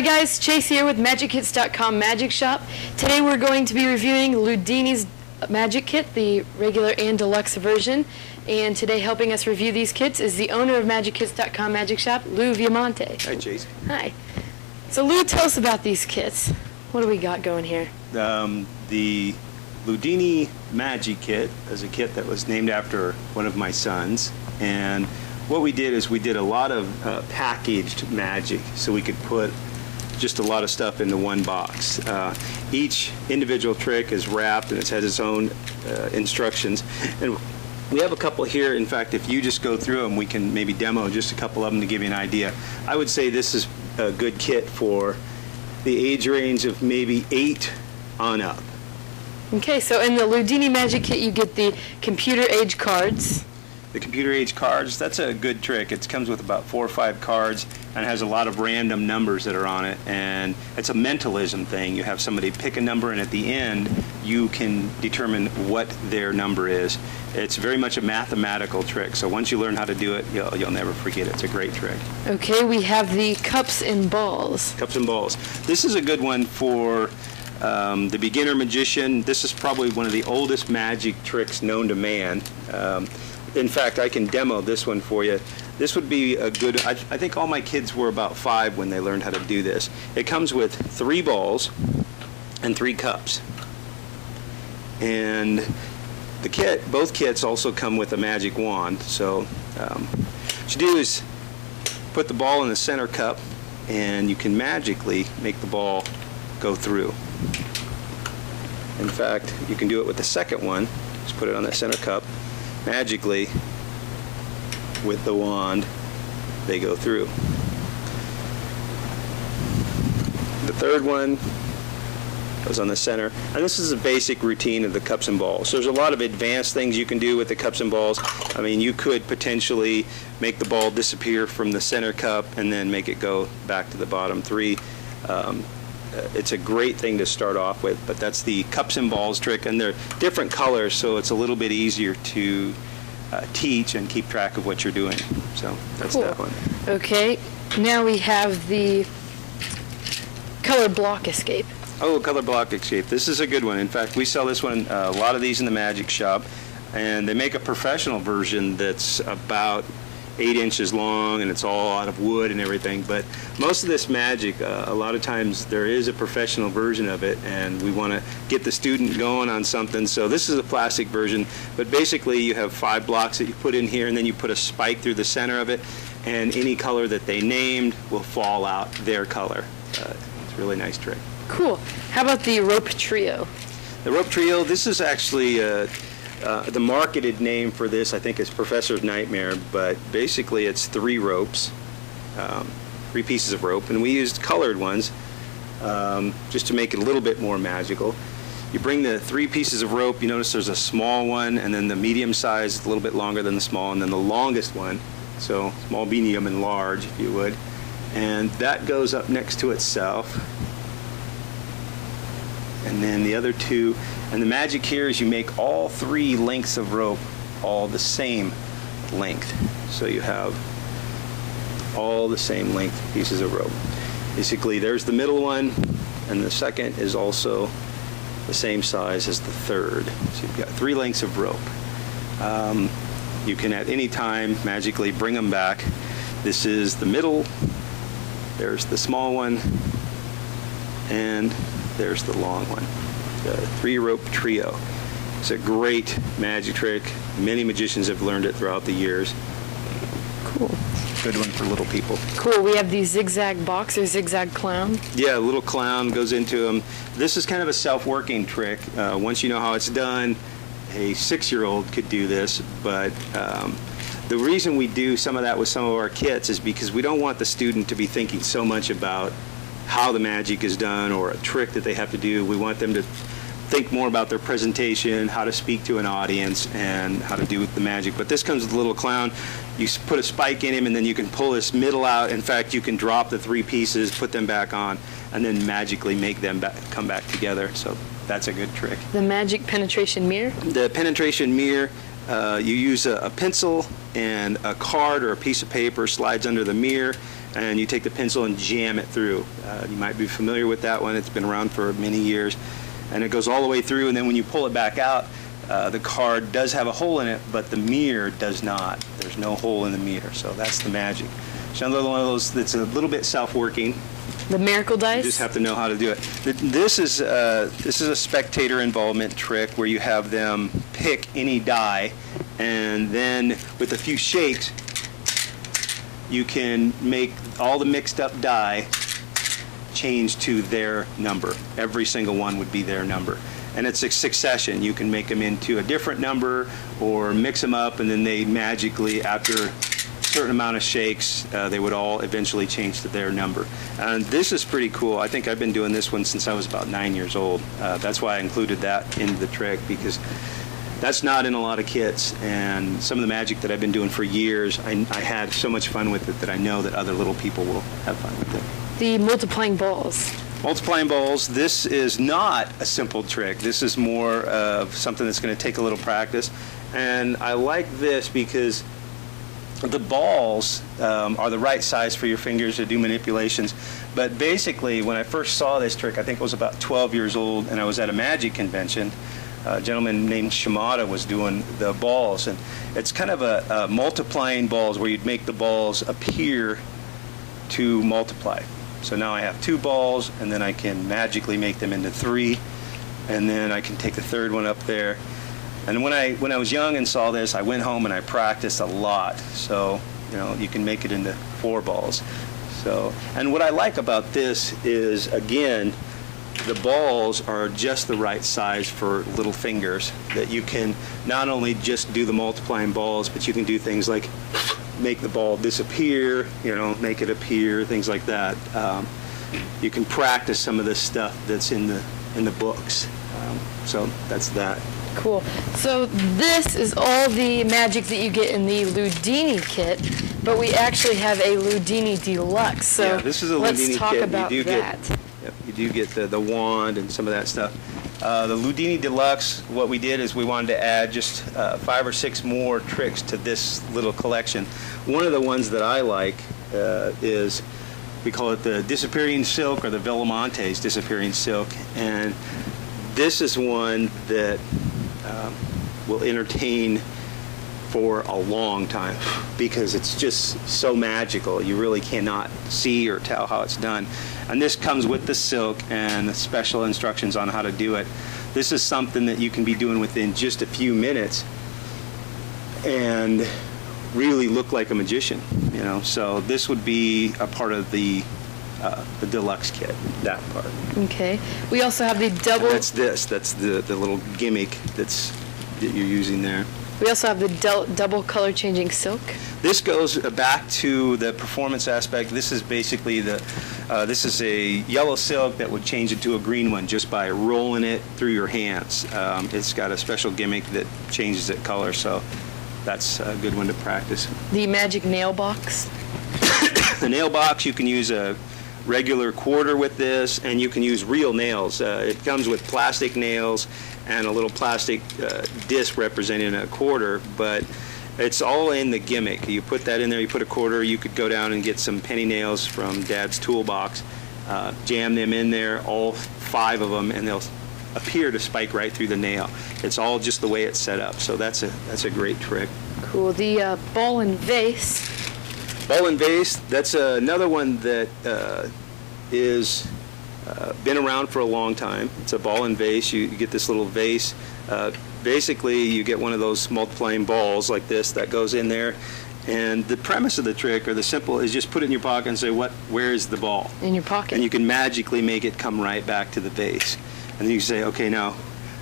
Hi guys, Chase here with MagicKits.com Magic Shop. Today we're going to be reviewing Loudini's Magic Kit, the regular and deluxe version. And today helping us review these kits is the owner of MagicKits.com Magic Shop, Luis Villamonte. Hi, Chase. Hi. So Lou, tell us about these kits. What do we got going here? The Loudini Magic Kit is a kit that was named after one of my sons. And what we did is we did a lot of packaged magic so we could put just a lot of stuff into one box. Each individual trick is wrapped and it has its own instructions. And we have a couple here. In fact, if you just go through them, we can maybe demo just a couple of them to give you an idea. I would say this is a good kit for the age range of maybe 8 on up. Okay, so in the Loudini Magic Kit you get the computer age cards. The computer age cards, that's a good trick. It comes with about 4 or 5 cards and has a lot of random numbers that are on it, and it's a mentalism thing. You have somebody pick a number and at the end you can determine what their number is. It's very much a mathematical trick, so once you learn how to do it, you'll never forget it. It's a great trick. Okay, we have the cups and balls. Cups and balls. This is a good one for the beginner magician. This is probably one of the oldest magic tricks known to man. In fact, I can demo this one for you. This would be a good, I think all my kids were about 5 when they learned how to do this. It comes with 3 balls and 3 cups. And the kit, both kits also come with a magic wand. So what you do is put the ball in the center cup and you can magically make the ball go through. In fact, you can do it with the second one. Just put it on that center cup. Magically, with the wand, they go through. The third one goes on the center, and this is a basic routine of the cups and balls. So there's a lot of advanced things you can do with the cups and balls. I mean, you could potentially make the ball disappear from the center cup and then make it go back to the bottom 3. It's a great thing to start off with, but that's the cups and balls trick, and they're different colors, so it's a little bit easier to teach and keep track of what you're doing. So that's cool. That one. Okay, now we have the color block escape. Oh, color block escape. This is a good one. In fact, we sell this one, a lot of these in the magic shop, and they make a professional version that's about 8 inches long, and it's all out of wood and everything. But most of this magic, a lot of times there is a professional version of it, and we want to get the student going on something. So this is a plastic version, but basically you have 5 blocks that you put in here, and then you put a spike through the center of it, and any color that they named will fall out their color. It's a really nice trick. Cool. How about the rope trio? The rope trio, this is actually the marketed name for this, I think, is Professor's Nightmare, but basically it's 3 ropes, 3 pieces of rope, and we used colored ones just to make it a little bit more magical. You bring the 3 pieces of rope, you notice there's a small one, and then the medium size is a little bit longer than the small, and then the longest one, so small, medium, and large, if you would, and that goes up next to itself. And then the other 2, and the magic here is you make all 3 lengths of rope all the same length. So you have all the same length pieces of rope. Basically, there's the middle one, and the second is also the same size as the third. So you've got 3 lengths of rope. You can at any time magically bring them back. This is the middle, there's the small one, and there's the long one. The 3-rope trio. It's a great magic trick. Many magicians have learned it throughout the years. Cool. Good one for little people. Cool. We have the zigzag box or zigzag clown. Yeah, a little clown goes into them. This is kind of a self-working trick. Once you know how it's done, a 6-year-old could do this, but the reason we do some of that with some of our kits is because we don't want the student to be thinking so much about how the magic is done or a trick that they have to do. We want them to think more about their presentation, how to speak to an audience, and how to do the magic. But this comes with a little clown. You put a spike in him, and then you can pull his middle out. In fact, you can drop the 3 pieces, put them back on, and then magically make them come back together. So that's a good trick. The magic penetration mirror? The penetration mirror, you use a pencil and a card or a piece of paper slides under the mirror, and you take the pencil and jam it through. You might be familiar with that one. It's been around for many years, and it goes all the way through, and then when you pull it back out, the card does have a hole in it, but the mirror does not. There's no hole in the mirror, so that's the magic. It's another one of those that's a little bit self-working. The miracle dice? You just have to know how to do it. This is a spectator involvement trick where you have them pick any die, and then with a few shakes, you can make all the mixed up die change to their number. Every single one would be their number. And it's a succession. You can make them into a different number or mix them up, and then they magically, after a certain amount of shakes, they would all eventually change to their number. And this is pretty cool. I think I've been doing this one since I was about 9 years old. That's why I included that in the trick, because that's not in a lot of kits, and some of the magic that I've been doing for years, I had so much fun with it that I know that other little people will have fun with it. The multiplying balls. Multiplying balls, this is not a simple trick. This is more of something that's going to take a little practice. And I like this because the balls are the right size for your fingers to do manipulations. But basically, when I first saw this trick, I think I was about 12 years old, and I was at a magic convention. A gentleman named Shimada was doing the balls, and it's kind of a multiplying balls where you'd make the balls appear to multiply. So now I have 2 balls, and then I can magically make them into 3, and then I can take the third one up there. And when I was young and saw this, I went home and I practiced a lot. So, you know, you can make it into 4 balls. So, and what I like about this is, again, the balls are just the right size for little fingers, that you can not only just do the multiplying balls, but you can do things like make the ball disappear, you know, make it appear, things like that. You can practice some of this stuff that's in the books. So that's that. Cool. So this is all the magic that you get in the Loudini kit, but we actually have a Loudini Deluxe. So yeah, this is a let's Loudini talk kit. about that. Yep, you do get the wand and some of that stuff. The Loudini Deluxe, what we did is we wanted to add just 5 or 6 more tricks to this little collection. One of the ones that I like is, we call it the Disappearing Silk, or the Villamonte's Disappearing Silk. And this is one that will entertain for a long time, because it's just so magical. You really cannot see or tell how it's done. And this comes with the silk and the special instructions on how to do it. This is something that you can be doing within just a few minutes and really look like a magician, you know. So this would be a part of the deluxe kit, that part. Okay. We also have the double. And that's the little gimmick that you're using there. We also have the double color changing silk. This goes back to the performance aspect. This is basically this is a yellow silk that would change into a green one just by rolling it through your hands. It's got a special gimmick that changes it color, so that's a good one to practice. The magic nail box. The nail box, you can use a regular quarter with this, and you can use real nails. It comes with plastic nails and a little plastic disc representing a quarter, but it's all in the gimmick. You put that in there, you put a quarter, you could go down and get some penny nails from Dad's toolbox, jam them in there, all 5 of them, and they'll appear to spike right through the nail. It's all just the way it's set up, so that's a great trick. Cool. The ball and vase. Ball and vase, that's another one that is been around for a long time. It's a ball and vase. You get this little vase. Basically, you get one of those multiplying balls like this that goes in there. And the premise of the trick, or the simple, is just put it in your pocket and say, where is the ball? In your pocket. And you can magically make it come right back to the vase. And then you say, okay, now,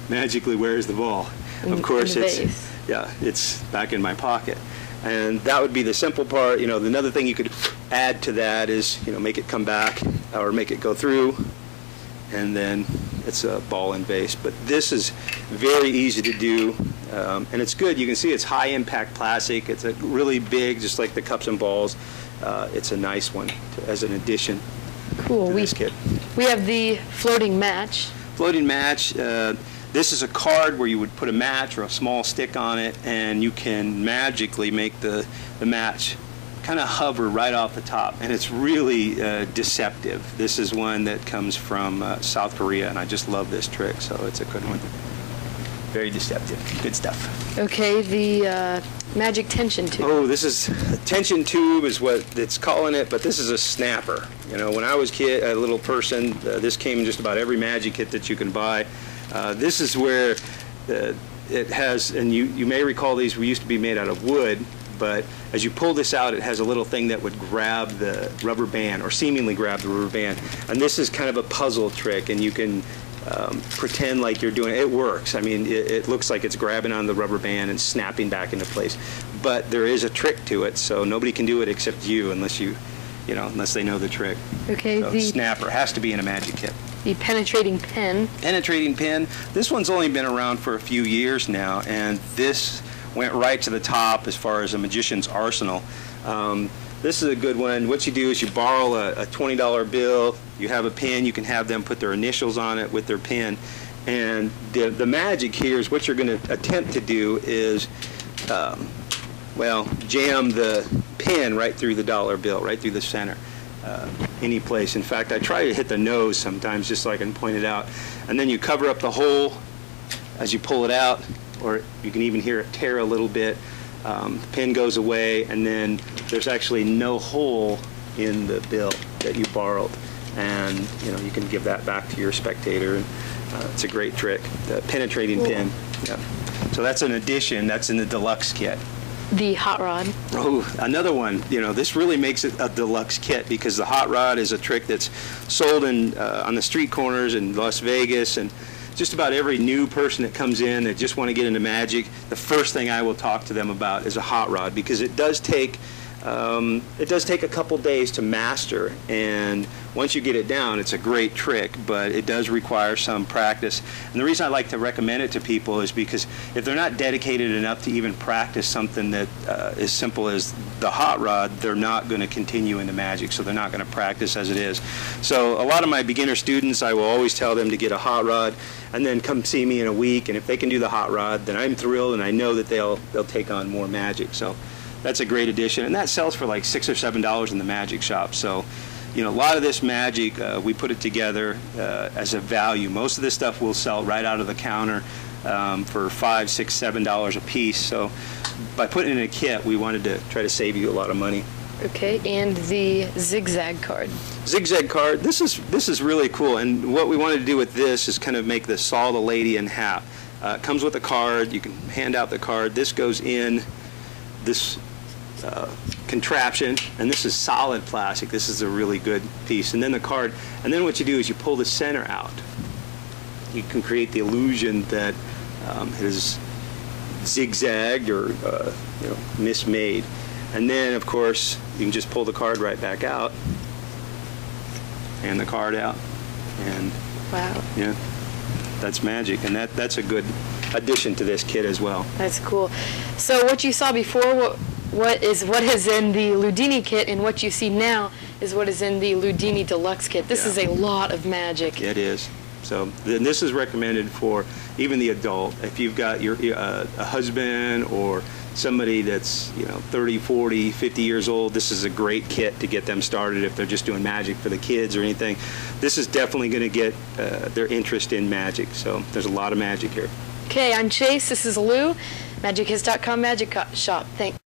magically, where is the ball? Of course, it's back in my pocket. And that would be the simple part. You know, another thing you could add to that is, you know, make it come back or make it go through, and then it's a ball and vase. But this is very easy to do, and it's good. You can see it's high impact plastic. It's a really big, just like the cups and balls. It's a nice one as an addition to this kit. We have the floating match. Floating match. This is a card where you would put a match or a small stick on it, and you can magically make the match kind of hover right off the top, and it's really deceptive. This is one that comes from South Korea, and I just love this trick, so it's a good one. Very deceptive. Good stuff. Okay, the magic tension tube. Oh, this is tension tube is what it's calling it, but this is a snapper. You know, when I was a little person, this came in just about every magic kit that you can buy. This is where it has, and you may recall these used to be made out of wood, but as you pull this out, it has a little thing that would grab the rubber band, or seemingly grab the rubber band. And this is kind of a puzzle trick, and you can pretend like you're doing it. It works. I mean, it looks like it's grabbing on the rubber band and snapping back into place. But there is a trick to it, so nobody can do it except you, unless unless they know the trick. Okay, so the snapper has to be in a magic kit. The penetrating pin. Penetrating pin. This one's only been around for a few years now, and this went right to the top as far as a magician's arsenal. This is a good one. What you do is you borrow a $20 bill, you have a pen, you can have them put their initials on it with their pen, and the magic here is what you're going to attempt to do is, jam the pen right through the dollar bill, right through the center, any place. In fact, I try to hit the nose sometimes just so I can point it out, and then you cover up the hole as you pull it out, or you can even hear it tear a little bit. The pin goes away, and then there's actually no hole in the bill that you borrowed, and you can give that back to your spectator. And it's a great trick, the penetrating pin. Yeah. So that's an addition. That's in the deluxe kit. The hot rod. Oh, another one. This really makes it a deluxe kit, because the hot rod is a trick that's sold on the street corners in Las Vegas, and just about every new person that comes in that just want to get into magic, the first thing I will talk to them about is a hot rod, because it does take a couple days to master, and once you get it down, it's a great trick, but it does require some practice. And the reason I like to recommend it to people is because if they're not dedicated enough to even practice something that as simple as the hot rod, they're not going to continue into magic, so they're not going to practice as it is. So a lot of my beginner students, I will always tell them to get a hot rod and then come see me in a week, and if they can do the hot rod, then I'm thrilled, and I know that they'll take on more magic. So that's a great addition, and that sells for like $6 or $7 in the magic shop. So, a lot of this magic, we put it together as a value. Most of this stuff will sell right out of the counter for $5, $6, $7 a piece. So, by putting it in a kit, we wanted to try to save you a lot of money. Okay, and the Zigzag card. Zigzag card. This is really cool, and what we wanted to do with this is kind of make the saw the lady in half. It comes with a card. You can hand out the card. This goes in this contraption, and this is solid plastic. This is a really good piece. And then the card, and then what you do is you pull the center out. You can create the illusion that it is zigzagged or mismade. And then, of course, you can just pull the card right back out, and the card out, and wow, yeah, that's magic, and that's a good addition to this kit as well. That's cool. So what you saw before, what is in the Loudini kit, and what you see now is what is in the Loudini Deluxe kit. This is a lot of magic. It is. So then this is recommended for even the adult. If you've got a husband or somebody that's 30, 40, 50 years old, this is a great kit to get them started if they're just doing magic for the kids or anything. This is definitely going to get their interest in magic. So there's a lot of magic here. Okay, I'm Chase. This is Lou. MagicKits.com Magic Shop. Thanks.